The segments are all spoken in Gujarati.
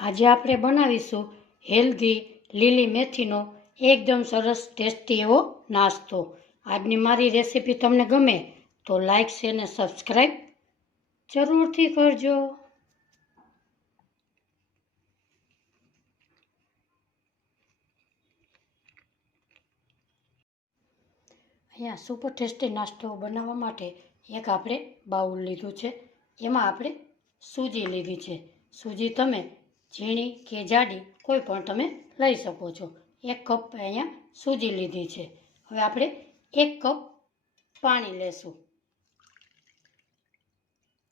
આજે આપણે બનાવીશું હેલ્ધી લીલી મેથીનો એકદમ સરસ ટેસ્ટી એવો નાસ્તો. આજની મારી રેસીપી તમને ગમે તો લાઈક, શેર અને સબસ્ક્રાઈબ જરૂરથી કરજો. અહીંયા સુપર ટેસ્ટી નાસ્તો બનાવવા માટે એક આપણે બાઉલ લીધું છે. એમાં આપણે સૂજી લીધી છે. સૂજી તમે ઝીણી કે જાડી કોઈ પણ તમે લઈ શકો છો. એક કપ અહીંયા સૂજી લીધી છે. હવે આપણે એક કપ પાણી લેશું.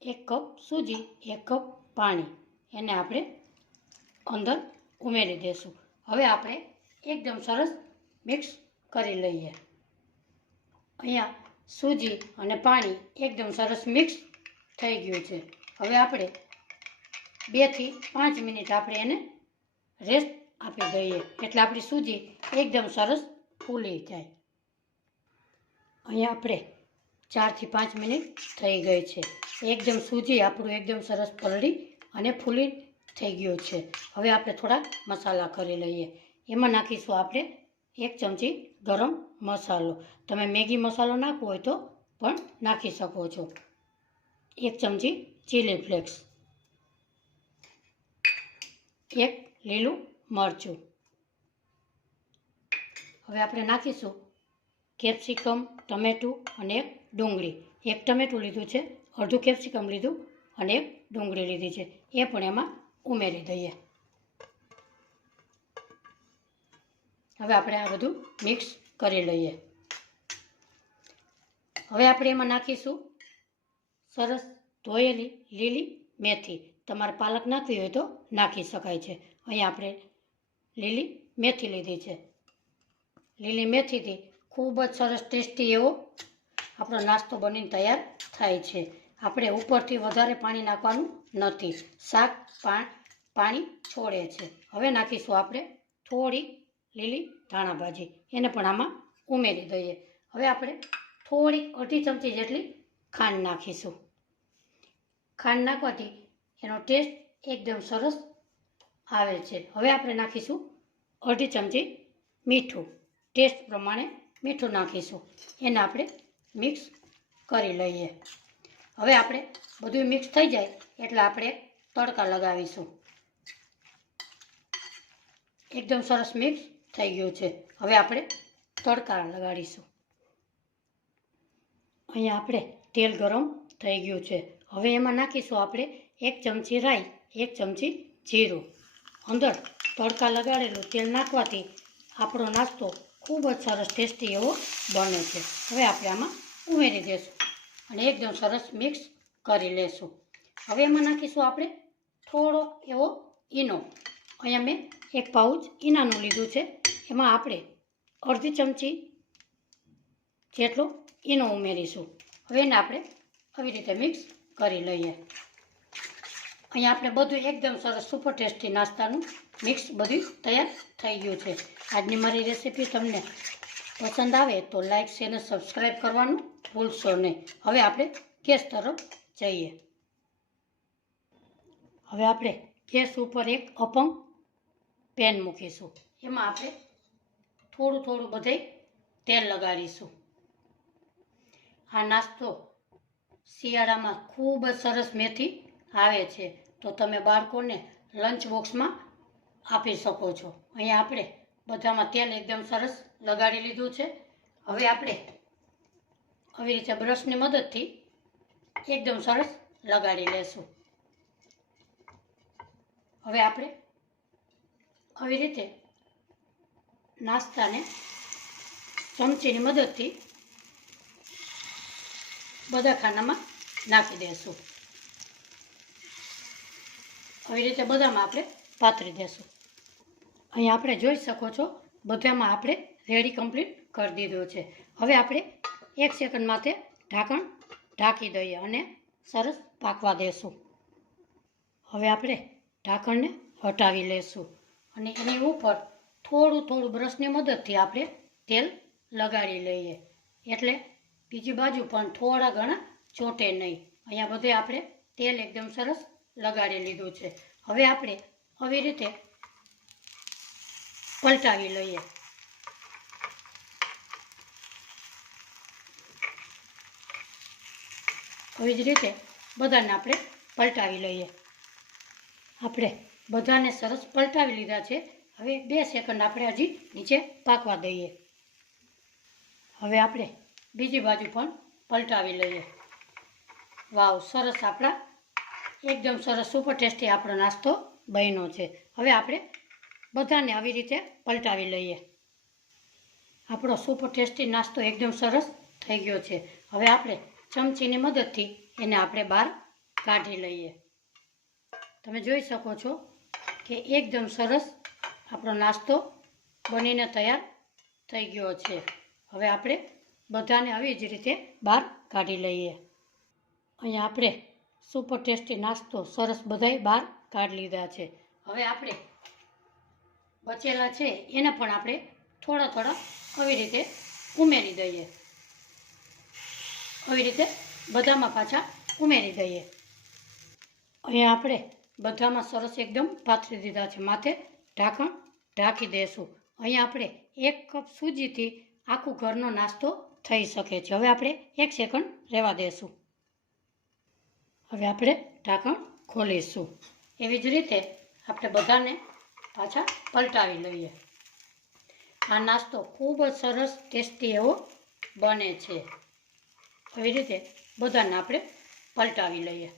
એક કપ સૂજી, એક કપ પાણી. એને આપણે અંદર ઉમેરી દઈશું હવે આપણે એકદમ સરસ મિક્સ કરી લઈએ. અહીંયા સૂજી અને પાણી એકદમ સરસ મિક્સ થઈ ગયું છે. હવે આપણે બેથી પાંચ મિનિટ આપણે એને રેસ્ટ આપી દઈએ. એટલે આપણી સૂજી એકદમ સરસ ફૂલી જાય. અહીંયા આપણે ચારથી પાંચ મિનિટ થઈ ગઈ છે. એકદમ સૂજી, આપણું એકદમ સરસ પલળી અને ફૂલી થઈ ગયું છે. હવે આપણે થોડા મસાલા કરી લઈએ. એમાં નાખીશું આપણે એક ચમચી ગરમ મસાલો. તમે મેગી મસાલો નાખવો હોય તો પણ નાખી શકો છો. એક ચમચી ચીલી ફ્લેક્સ એક લીલું મરચું. હવે આપણે નાખીશું કેપ્સિકમ, ટમેટું અને એક ડુંગળી. એક ટમેટું લીધું છે, અડધું કેપ્સિકમ લીધું અને એક ડુંગળી લીધી છે. એ પણ એમાં ઉમેરી દઈએ. હવે આપણે આ બધું મિક્સ કરી લઈએ. હવે આપણે એમાં નાખીશું સરસ ધોયેલી લીલી મેથી. તમારે પાલક નાખવી હોય તો નાખી શકાય છે. અહીંયા આપણે લીલી મેથી લીધી છે. લીલી મેથીથી ખૂબ જ સરસ ટેસ્ટી એવો આપણો નાસ્તો બનીને તૈયાર થાય છે. આપણે ઉપરથી વધારે પાણી નાખવાનું નથી. શાક પાણી છોડે છે. હવે નાખીશું આપણે થોડી લીલી ધાણા ભાજી એને પણ આમાં ઉમેરી દઈએ. હવે આપણે થોડી અઢી ચમચી જેટલી ખાંડ નાખીશું. ખાંડ નાખવાથી એનો ટેસ્ટ એકદમ સરસ આવે છે. હવે આપણે નાખીશું અડધી ચમચી મીઠું. ટેસ્ટ પ્રમાણે મીઠું નાખીશું. એને આપણે મિક્સ કરી લઈએ. હવે આપણે બધું મિક્સ થઈ જાય એટલે આપણે તડકા લગાવીશું. એકદમ સરસ મિક્સ થઈ ગયું છે. હવે આપણે તડકા લગાડીશું. અહીંયા આપણે તેલ ગરમ થઈ ગયું છે. હવે એમાં નાખીશું આપણે એક ચમચી રાઈ, એક ચમચી જીરું. અંદર તડકા લગાડેલું તેલ નાખવાથી આપણો નાસ્તો ખૂબ જ સરસ ટેસ્ટી એવો બને છે. હવે આપણે આમાં ઉમેરી દઈશું અને એકદમ સરસ મિક્સ કરી લેશું. હવે એમાં નાખીશું આપણે થોડો એવો ઈનો. અહીંયા મેં એક પાઉચ ઈનાનું લીધું છે. એમાં આપણે અડધી ચમચી જેટલો ઈનો ઉમેરીશું. હવે એને આપણે આવી રીતે મિક્સ કરી લઈએ. અહીંયા આપણે બધું એકદમ સરસ સુપર ટેસ્ટી નાસ્તાનું મિક્સ બધું તૈયાર થઈ ગયું છે. આજની મારી રેસીપી તમને પસંદ આવે તો લાઈક શેર અને સબસ્ક્રાઈબ કરવાનું ભૂલશો નહીં. હવે આપણે ગેસ તરફ જઈએ. હવે આપણે ગેસ ઉપર એક અપંગ પેન મૂકીશું. એમાં આપણે થોડું થોડું બધે તેલ લગાડીશું. આ નાસ્તો શિયાળામાં ખૂબ જ સરસ મેથી આવે છે, તો તમે બાળકોને લંચ બોક્સમાં આપી શકો છો. અહીંયા આપણે બધામાં તેલ એકદમ સરસ લગાડી લીધું છે. હવે આપણે આવી રીતે બ્રશની મદદથી એકદમ સરસ લગાડી લેશું. હવે આપણે આવી રીતે નાસ્તાને ચમચીની મદદથી બધા ખાનામાં નાખી દઈશું આવી રીતે બધામાં આપણે પાથરી દઈશું અહીંયા આપણે જોઈ શકો છો, બધામાં આપણે રેડી કમ્પ્લીટ કરી દીધો છે. હવે આપણે એક સેકન્ડ માટે ઢાંકણ ઢાંકી દઈએ અને સરસ પાકવા દેશું. હવે આપણે ઢાંકણને હટાવી લેશું અને એની ઉપર થોડું થોડું બ્રશની મદદથી આપણે તેલ લગાડી લઈએ. એટલે બીજી બાજુ પણ થોડા ઘણા ચોટે નહીં. અહીંયા બધે આપણે તેલ એકદમ સરસ લગાડી લીધું છે. હવે આપણે આવી રીતે પલટાવી લઈએ. આવી જ રીતે બધાને આપણે પલટાવી લઈએ. આપણે બધાને સરસ પલટાવી લીધા છે. હવે બે સેકન્ડ આપણે હજી નીચે પાકવા દઈએ. હવે આપણે બીજી બાજુ પણ પલટાવી લઈએ. વાવ, સરસ આપણા એકદમ સરસ સુપર ટેસ્ટી આપણો નાસ્તો બન્યો છે. હવે આપણે બધાને આવી રીતે પલટાવી લઈએ. આપણો સુપર ટેસ્ટી નાસ્તો એકદમ સરસ થઈ ગયો છે. હવે આપણે ચમચીની મદદથી એને આપણે બહાર કાઢી લઈએ. તમે જોઈ શકો છો કે એકદમ સરસ આપણો નાસ્તો બનીને તૈયાર થઈ ગયો છે. હવે આપણે બધાને આવી જ રીતે બહાર કાઢી લઈએ. અહીંયા આપણે સુપર ટેસ્ટી નાસ્તો સરસ બધાય બહાર કાઢી લીધા છે. હવે આપણે બચેલા છે, એને પણ આપણે થોડા થોડા આવી રીતે ઉમેરી દઈએ. આવી રીતે બધામાં પાછા ઉમેરી દઈએ. અહીંયા આપણે બધામાં સરસ એકદમ પાથરી દીધા છે. માથે ઢાંકણ ઢાંકી દઈશું અહીંયા આપણે એક કપ સૂજીથી આખું ઘરનો નાસ્તો થઈ શકે છે. હવે આપણે એક સેકન્ડ રહેવા દઈશું હવે આપણે ઢાંકણ ખોલીશું. એવી જ રીતે આપણે બધાને પાછા પલટાવી લઈએ. આ નાસ્તો ખૂબ જ સરસ, ટેસ્ટી એવો બને છે. આવી રીતે બધાને આપણે પલટાવી લઈએ.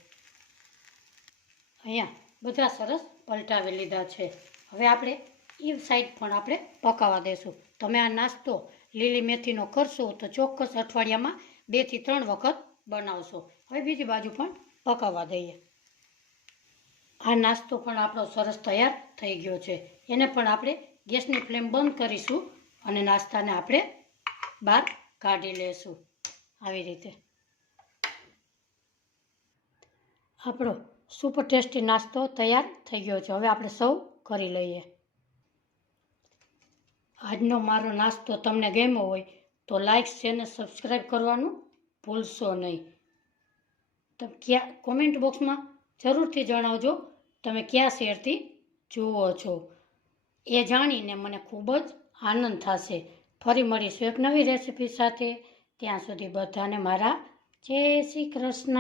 અહીંયા બધા સરસ પલટાવી લીધા છે. હવે આપણે એ સાઈડ પણ આપણે પકાવવા દેશું. તમે આ નાસ્તો લીલી મેથીનો કરશો તો ચોક્કસ અઠવાડિયામાં બેથી ત્રણ વખત બનાવશો. હવે બીજી બાજુ પણ પકાવવા દઈએ. આ નાસ્તો પણ આપણો સરસ તૈયાર થઈ ગયો છે. એને પણ આપણે ગેસની ફ્લેમ બંધ કરીશું અને નાસ્તાને આપણે બહાર કાઢી લઈશું આવી રીતે. આપણો સુપર ટેસ્ટી નાસ્તો તૈયાર થઈ ગયો છે. હવે આપણે સૌ કરી લઈએ. આજનો મારો નાસ્તો તમને ગમ્યો હોય તો લાઇક શેર અને સબસ્ક્રાઈબ કરવાનું ભૂલશો નહીં. તમે ક્યાં કોમેન્ટ બોક્સમાં જરૂરથી જણાવજો તમે કયા શેરથી જુઓ છો. એ જાણીને મને ખૂબ જ આનંદ થશે. ફરી મળીશું એક નવી રેસિપી સાથે. ત્યાં સુધી બધાને મારા જય શ્રી કૃષ્ણ.